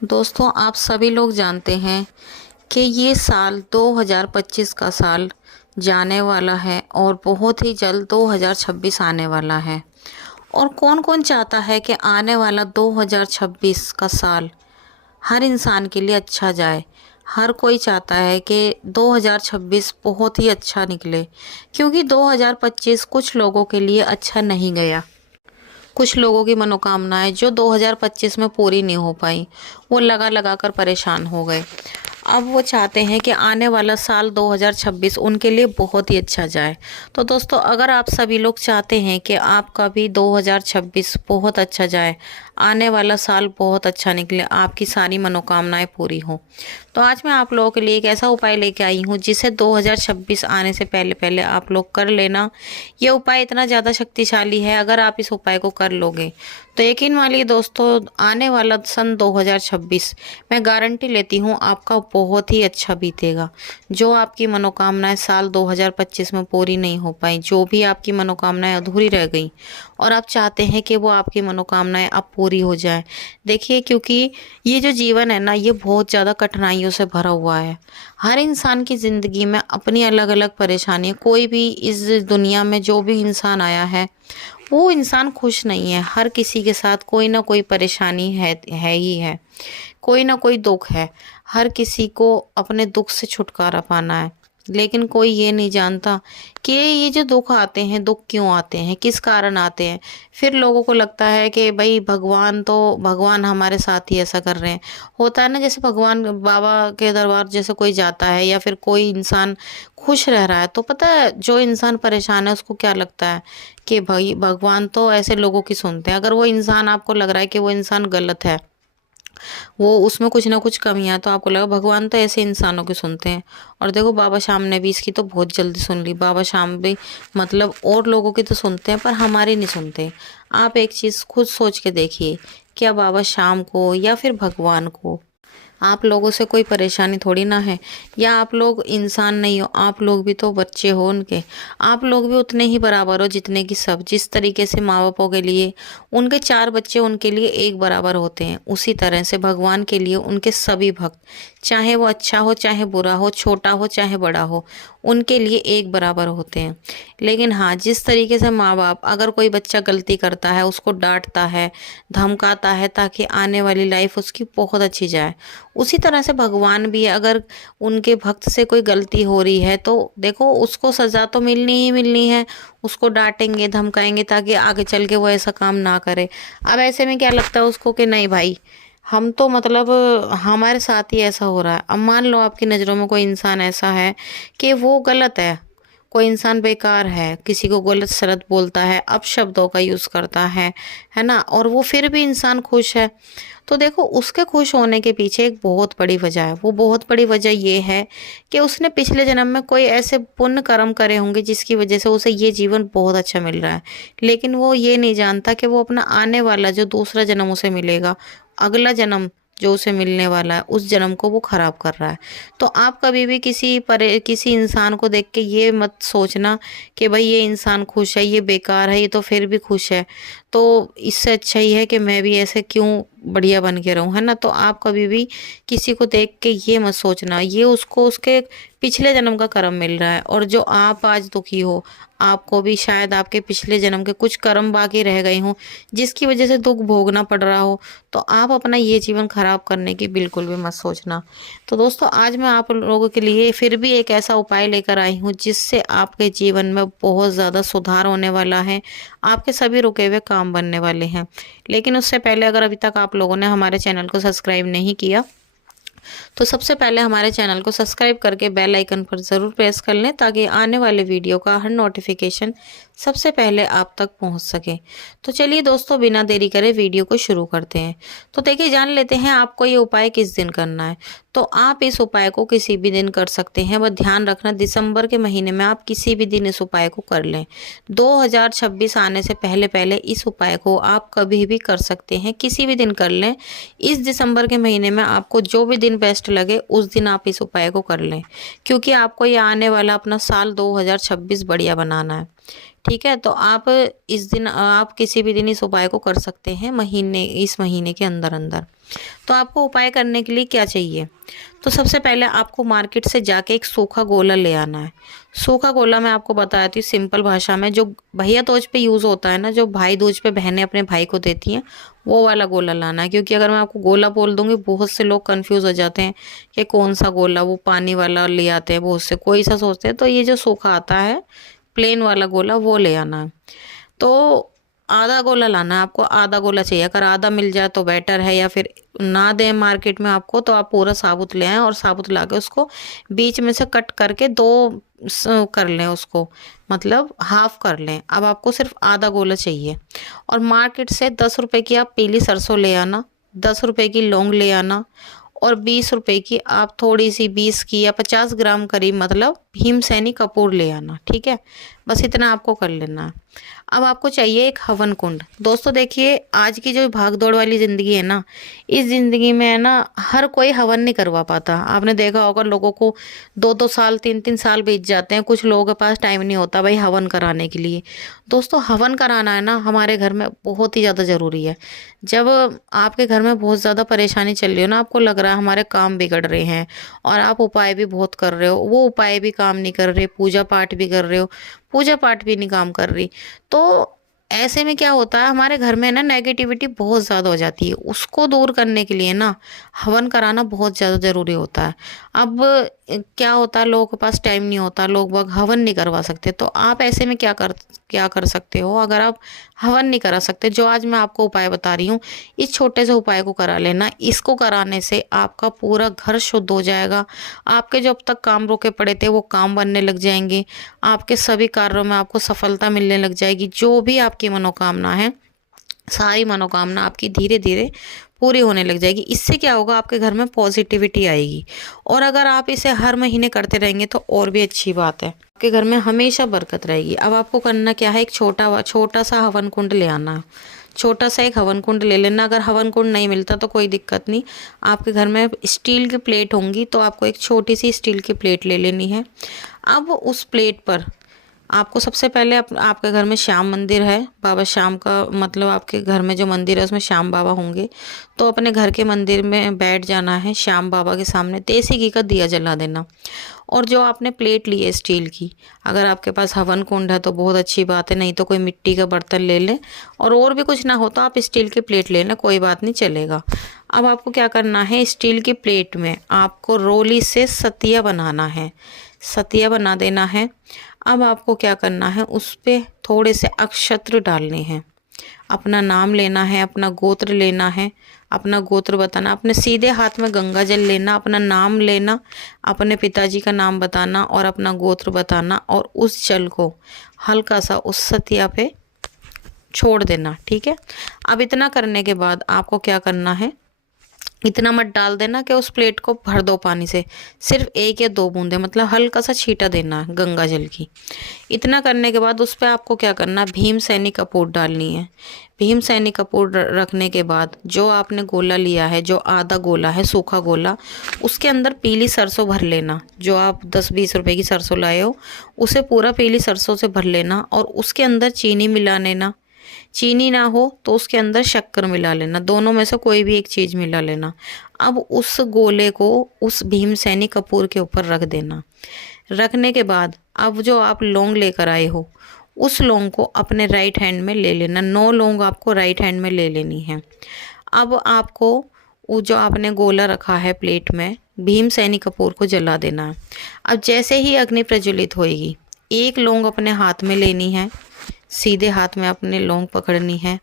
दोस्तों, आप सभी लोग जानते हैं कि ये साल 2025 का साल जाने वाला है और बहुत ही जल्द 2026 आने वाला है। और कौन-कौन चाहता है कि आने वाला 2026 का साल हर इंसान के लिए अच्छा जाए। हर कोई चाहता है कि 2026 बहुत ही अच्छा निकले, क्योंकि 2025 कुछ लोगों के लिए अच्छा नहीं गया। कुछ लोगों की मनोकामनाएं जो 2025 में पूरी नहीं हो पाई, वो लगा कर परेशान हो गए। अब वो चाहते हैं कि आने वाला साल 2026 उनके लिए बहुत ही अच्छा जाए। तो दोस्तों, अगर आप सभी लोग चाहते हैं कि आपका भी 2026 बहुत अच्छा जाए, आने वाला साल बहुत अच्छा निकले, आपकी सारी मनोकामनाएं पूरी हों, तो आज मैं आप लोगों के लिए एक ऐसा उपाय लेके आई हूँ जिसे 2026 आने से पहले पहले आप लोग कर लेना। ये उपाय इतना ज़्यादा शक्तिशाली है, अगर आप इस उपाय को कर लोगे तो यकीन मानिए दोस्तों, आने वाला सन 2026 मैं गारंटी लेती हूँ आपका बहुत ही अच्छा बीतेगा। जो आपकी मनोकामनाएं साल 2025 में पूरी नहीं हो पाई, जो भी आपकी मनोकामनाएं अधूरी रह गई और आप चाहते हैं कि वो आपकी मनोकामनाएं अब पूरी हो जाए। देखिए, क्योंकि ये जो जीवन है ना, ये बहुत ज़्यादा कठिनाइयों से भरा हुआ है। हर इंसान की ज़िंदगी में अपनी अलग अलग परेशानी है। कोई भी इस दुनिया में जो भी इंसान आया है, वो इंसान खुश नहीं है। हर किसी के साथ कोई ना कोई परेशानी है ही है, कोई ना कोई दुख है। हर किसी को अपने दुख से छुटकारा पाना है, लेकिन कोई ये नहीं जानता कि ये जो दुख आते हैं, दुख क्यों आते हैं, किस कारण आते हैं। फिर लोगों को लगता है कि भाई भगवान हमारे साथ ही ऐसा कर रहे हैं। होता है ना, जैसे भगवान बाबा के दरबार जैसे कोई जाता है या फिर कोई इंसान खुश रह रहा है, तो पता है जो इंसान परेशान है उसको क्या लगता है कि भाई भगवान तो ऐसे लोगों की सुनते हैं। अगर वो इंसान, आपको लग रहा है कि वो इंसान गलत है, वो उसमें कुछ ना कुछ कमियां है, तो आपको लगा भगवान तो ऐसे इंसानों की सुनते हैं। और देखो, बाबा श्याम ने भी इसकी तो बहुत जल्दी सुन ली। बाबा श्याम भी मतलब और लोगों की तो सुनते हैं पर हमारी नहीं सुनते। आप एक चीज़ खुद सोच के देखिए, क्या बाबा श्याम को या फिर भगवान को आप लोगों से कोई परेशानी थोड़ी ना है? या आप लोग इंसान नहीं हो? आप लोग भी तो बच्चे हो उनके। आप लोग भी उतने ही बराबर हो जितने कि सब। जिस तरीके से माँ बापों के लिए उनके 4 बच्चे उनके लिए एक बराबर होते हैं, उसी तरह से भगवान के लिए उनके सभी भक्त, चाहे वो अच्छा हो चाहे बुरा हो, छोटा हो चाहे बड़ा हो, उनके लिए एक बराबर होते हैं। लेकिन हाँ, जिस तरीके से माँ बाप अगर कोई बच्चा गलती करता है उसको डांटता है, धमकाता है, ताकि आने वाली लाइफ उसकी बहुत अच्छी जाए, उसी तरह से भगवान भी अगर उनके भक्त से कोई गलती हो रही है तो देखो, उसको सजा तो मिलनी ही मिलनी है। उसको डांटेंगे धमकाएंगे ताकि आगे चल के वो ऐसा काम ना करे। अब ऐसे में क्या लगता है उसको कि नहीं भाई, हम तो मतलब हमारे साथ ही ऐसा हो रहा है। अब मान लो आपकी नज़रों में कोई इंसान ऐसा है कि वो गलत है, कोई इंसान बेकार है, किसी को गलत सलत बोलता है, अपशब्दों का यूज़ करता है ना, और वो फिर भी इंसान खुश है। तो देखो, उसके खुश होने के पीछे एक बहुत बड़ी वजह है। वो बहुत बड़ी वजह ये है कि उसने पिछले जन्म में कोई ऐसे पुण्य कर्म करे होंगे जिसकी वजह से उसे ये जीवन बहुत अच्छा मिल रहा है। लेकिन वो ये नहीं जानता कि वो अपना आने वाला जो दूसरा जन्म उसे मिलेगा, अगला जन्म जो उसे मिलने वाला है, उस जन्म को वो खराब कर रहा है। तो आप कभी भी किसी इंसान को देख के ये मत सोचना कि भाई ये इंसान खुश है, ये बेकार है, ये तो फिर भी खुश है, तो इससे अच्छा ही है कि मैं भी ऐसे क्यों बढ़िया बन के रहूं, है ना। तो आप कभी भी किसी को देख के ये मत सोचना, ये उसको उसके पिछले जन्म का कर्म मिल रहा है। और जो आप आज दुखी हो, आपको भी शायद आपके पिछले जन्म के कुछ कर्म बाकी रह गए हों जिसकी वजह से दुख भोगना पड़ रहा हो। तो आप अपना ये जीवन खराब करने की बिल्कुल भी मत सोचना। तो दोस्तों, आज मैं आप लोगों के लिए फिर भी एक ऐसा उपाय लेकर आई हूँ जिससे आपके जीवन में बहुत ज़्यादा सुधार होने वाला है, आपके सभी रुके हुए काम बनने वाले हैं। लेकिन उससे पहले, अगर अभी तक आप लोगों ने हमारे चैनल को सब्सक्राइब नहीं किया, तो सबसे पहले हमारे चैनल को सब्सक्राइब करके बेल आइकन पर ज़रूर प्रेस कर लें, ताकि आने वाले वीडियो का हर नोटिफिकेशन सबसे पहले आप तक पहुंच सके। तो चलिए दोस्तों, बिना देरी करे वीडियो को शुरू करते हैं। तो देखिए, जान लेते हैं आपको ये उपाय किस दिन करना है। तो आप इस उपाय को किसी भी दिन कर सकते हैं, बस ध्यान रखना दिसंबर के महीने में आप किसी भी दिन इस उपाय को कर लें। 2026 आने से पहले पहले इस उपाय को आप कभी भी कर सकते हैं, किसी भी दिन कर लें। इस दिसंबर के महीने में आपको जो भी दिन बेस्ट लगे उस दिन आप इस उपाय को कर लें, क्योंकि आपको ये आने वाला अपना साल 2026 बढ़िया बनाना है। ठीक है, तो आप इस दिन आप किसी भी दिन इस उपाय को कर सकते हैं, इस महीने के अंदर अंदर। तो आपको उपाय करने के लिए क्या चाहिए? तो सबसे पहले आपको मार्केट से जाके एक सूखा गोला ले आना है। सूखा गोला मैं आपको बताती हूँ सिंपल भाषा में, जो भैया दूज पे यूज़ होता है ना, जो भाई दूज पे बहनें अपने भाई को देती हैं, वो वाला गोला लाना है। क्योंकि अगर मैं आपको गोला बोल दूंगी, बहुत से लोग कंफ्यूज हो जाते हैं कि कौन सा गोला, वो पानी वाला ले आते हैं बहुत से, कोई सा सोचते हैं। तो ये जो सूखा आता है प्लेन वाला गोला, वो ले आना है। तो आधा गोला लाना है आपको, आधा गोला चाहिए। अगर आधा मिल जाए तो बेटर है, या फिर ना दें मार्केट में आपको, तो आप पूरा साबुत ले आएँ और साबुत ला के उसको बीच में से कट करके दो कर लें उसको, मतलब हाफ कर लें। अब आपको सिर्फ आधा गोला चाहिए। और मार्केट से 10 रुपए की आप पीली सरसों ले आना, 10 रुपए की लौंग ले आना, और 20 रुपए की आप थोड़ी सी 20 की या 50 ग्राम करीब मतलब भीमसेनी कपूर ले आना। ठीक है, बस इतना आपको कर लेना है। अब आपको चाहिए एक हवन कुंड। दोस्तों देखिए, आज की जो भाग दौड़ वाली ज़िंदगी है ना, इस ज़िंदगी में है ना, हर कोई हवन नहीं करवा पाता। आपने देखा होगा लोगों को 2-2 साल 3-3 साल बीत जाते हैं, कुछ लोगों के पास टाइम नहीं होता भाई हवन कराने के लिए। दोस्तों हवन कराना है ना हमारे घर में बहुत ही ज़्यादा ज़रूरी है। जब आपके घर में बहुत ज़्यादा परेशानी चल रही हो ना, आपको लग रहा है हमारे काम बिगड़ रहे हैं, और आप उपाय भी बहुत कर रहे हो, वो उपाय भी काम नहीं कर रहे, पूजा पाठ भी कर रहे हो, पूजा पाठ भी नहीं काम कर रही, तो ऐसे में क्या होता है, हमारे घर में ना नेगेटिविटी बहुत ज़्यादा हो जाती है। उसको दूर करने के लिए ना हवन कराना बहुत ज़्यादा ज़रूरी होता है। अब क्या होता है, लोगों के पास टाइम नहीं होता, लोग बाग हवन नहीं करवा सकते। तो आप ऐसे में क्या कर सकते हो, अगर आप हवन नहीं करा सकते, जो आज मैं आपको उपाय बता रही हूँ, इस छोटे से उपाय को करा लेना। इसको कराने से आपका पूरा घर शुद्ध हो जाएगा। आपके जो अब तक काम रोके पड़े थे वो काम बनने लग जाएंगे। आपके सभी कार्यों में आपको सफलता मिलने लग जाएगी। जो भी आपकी मनोकामना है, सारी मनोकामना आपकी धीरे धीरे पूरी होने लग जाएगी। इससे क्या होगा, आपके घर में पॉजिटिविटी आएगी। और अगर आप इसे हर महीने करते रहेंगे तो और भी अच्छी बात है, आपके घर में हमेशा बरकत रहेगी। अब आपको करना क्या है, एक छोटा सा हवन कुंड ले आना है। छोटा सा एक हवन कुंड ले लेना। अगर हवन कुंड नहीं मिलता तो कोई दिक्कत नहीं, आपके घर में स्टील की प्लेट होंगी, तो आपको एक छोटी सी स्टील की प्लेट ले लेनी है। अब उस प्लेट पर आपको सबसे पहले आपके घर में श्याम मंदिर है, बाबा श्याम का मतलब आपके घर में जो मंदिर है उसमें श्याम बाबा होंगे, तो अपने घर के मंदिर में बैठ जाना है, श्याम बाबा के सामने देसी घी का दिया जला देना। और जो आपने प्लेट ली है स्टील की, अगर आपके पास हवन कुंड है तो बहुत अच्छी बात है, नहीं तो कोई मिट्टी का बर्तन ले लें। और भी कुछ ना हो तो आप स्टील की प्लेट ले लें, कोई बात नहीं, चलेगा। अब आपको क्या करना है, स्टील की प्लेट में आपको रोली से सतिया बनाना है, सतिया बना देना है। अब आपको क्या करना है, उस पे थोड़े से अक्षत्र डालने हैं, अपना नाम लेना है, अपना गोत्र लेना है, अपना गोत्र बताना, अपने सीधे हाथ में गंगा जल लेना, अपना नाम लेना, अपने पिताजी का नाम बताना और अपना गोत्र बताना, और उस जल को हल्का सा उस सतिया पे छोड़ देना। ठीक है, अब इतना करने के बाद आपको क्या करना है, इतना मत डाल देना कि उस प्लेट को भर दो पानी से, सिर्फ 1 या 2 बूंदे, मतलब हल्का सा छींटा देना है गंगा जल की। इतना करने के बाद उस पर आपको क्या करना, भीमसेनी कपूर डालनी है। भीमसेनी कपूर रखने के बाद जो आपने गोला लिया है, जो आधा गोला है सूखा गोला, उसके अंदर पीली सरसों भर लेना। जो आप 10-20 रुपए की सरसों लाए हो उसे पूरा पीली सरसों से भर लेना, और उसके अंदर चीनी मिला लेना। चीनी ना हो तो उसके अंदर शक्कर मिला लेना, दोनों में से कोई भी एक चीज़ मिला लेना। अब उस गोले को उस भीमसेनी कपूर के ऊपर रख देना। रखने के बाद अब जो आप लौंग लेकर आए हो, उस लौंग को अपने राइट हैंड में ले लेना। 9 लौंग आपको राइट हैंड में ले लेनी है। अब आपको वो जो आपने गोला रखा है प्लेट में, भीमसेनी कपूर को जला देना है। अब जैसे ही अग्नि प्रज्वलित होएगी, 1 लौंग अपने हाथ में लेनी है, सीधे हाथ में अपने लौंग पकड़नी है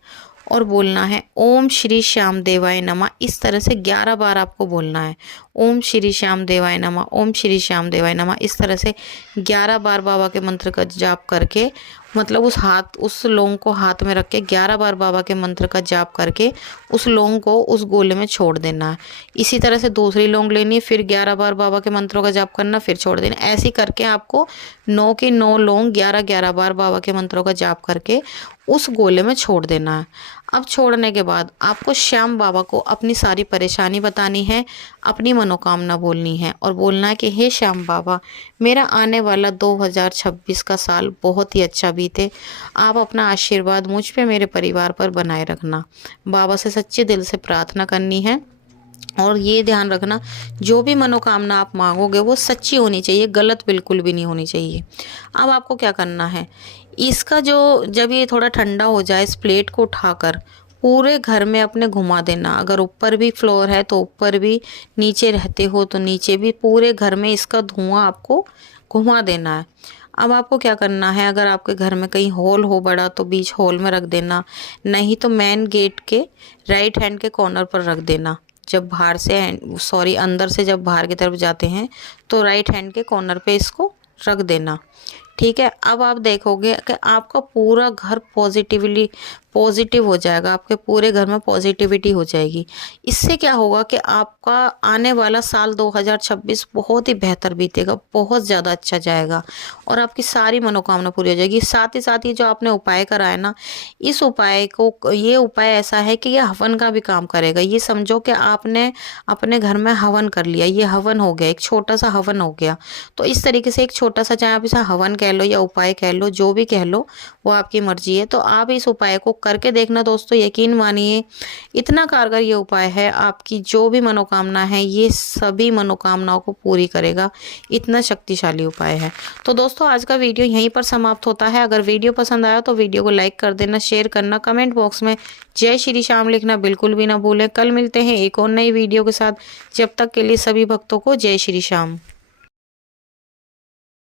और बोलना है ओम श्री श्याम देवाय नमः। इस तरह से 11 बार आपको बोलना है, ओम श्री श्याम देवाय नमः, ओम श्री श्याम देवाय नमः। इस तरह से 11 बार बाबा के मंत्र का जाप करके, मतलब उस लौंग को हाथ में रख के 11 बार बाबा के मंत्र का जाप करके उस लौंग को उस गोले में छोड़ देना है। इसी तरह से दूसरी लौंग लेनी है, फिर 11 बार बाबा के मंत्रों का जाप करना, फिर छोड़ देना। ऐसे करके आपको 9 की 9 लौंग 11-11 बार बाबा के मंत्रों का जाप करके उस गोले में छोड़ देना है। अब छोड़ने के बाद आपको श्याम बाबा को अपनी सारी परेशानी बतानी है, अपनी मनोकामना बोलनी है और बोलना है कि हे श्याम बाबा, मेरा आने वाला 2026 का साल बहुत ही अच्छा बीते। आप अपना आशीर्वाद मुझ पे, मेरे परिवार पर बनाए रखना। बाबा से सच्चे दिल से प्रार्थना करनी है और ये ध्यान रखना, जो भी मनोकामना आप मांगोगे वो सच्ची होनी चाहिए, गलत बिल्कुल भी नहीं होनी चाहिए। अब आपको क्या करना है, इसका जो जब ये थोड़ा ठंडा हो जाए, इस प्लेट को उठाकर पूरे घर में अपने घुमा देना। अगर ऊपर भी फ्लोर है तो ऊपर भी, नीचे रहते हो तो नीचे भी, पूरे घर में इसका धुआं आपको घुमा देना है। अब आपको क्या करना है, अगर आपके घर में कहीं हॉल हो बड़ा तो बीच हॉल में रख देना, नहीं तो मेन गेट के राइट हैंड के कॉर्नर पर रख देना। जब बाहर से अंदर से जब बाहर की तरफ जाते हैं तो राइट हैंड के कॉर्नर पे इसको रख देना। ठीक है। अब आप देखोगे कि आपका पूरा घर पॉजिटिव हो जाएगा, आपके पूरे घर में पॉजिटिविटी हो जाएगी। इससे क्या होगा कि आपका आने वाला साल 2026 बहुत ही बेहतर बीतेगा, बहुत ज़्यादा अच्छा जाएगा और आपकी सारी मनोकामना पूरी हो जाएगी। साथ ही जो आपने उपाय कराया ना, इस उपाय को, ये उपाय ऐसा है कि ये हवन का भी काम करेगा। ये समझो कि आपने अपने घर में हवन कर लिया, ये हवन हो गया, एक छोटा सा हवन हो गया। तो इस तरीके से एक छोटा सा, चाहे आप इसे हवन कह लो या उपाय कह लो, जो भी कह लो वो आपकी मर्जी है। तो आप इस उपाय को करके देखना दोस्तों, यकीन मानिए इतना कारगर ये उपाय है, आपकी जो भी मनोकामना है ये सभी मनोकामनाओं को पूरी करेगा। इतना शक्तिशाली उपाय है। तो दोस्तों आज का वीडियो यहीं पर समाप्त होता है। अगर वीडियो पसंद आया तो वीडियो को लाइक कर देना, शेयर करना, कमेंट बॉक्स में जय श्री श्याम लिखना बिल्कुल भी ना भूलें। कल मिलते हैं एक और नई वीडियो के साथ। जब तक के लिए सभी भक्तों को जय श्री श्याम।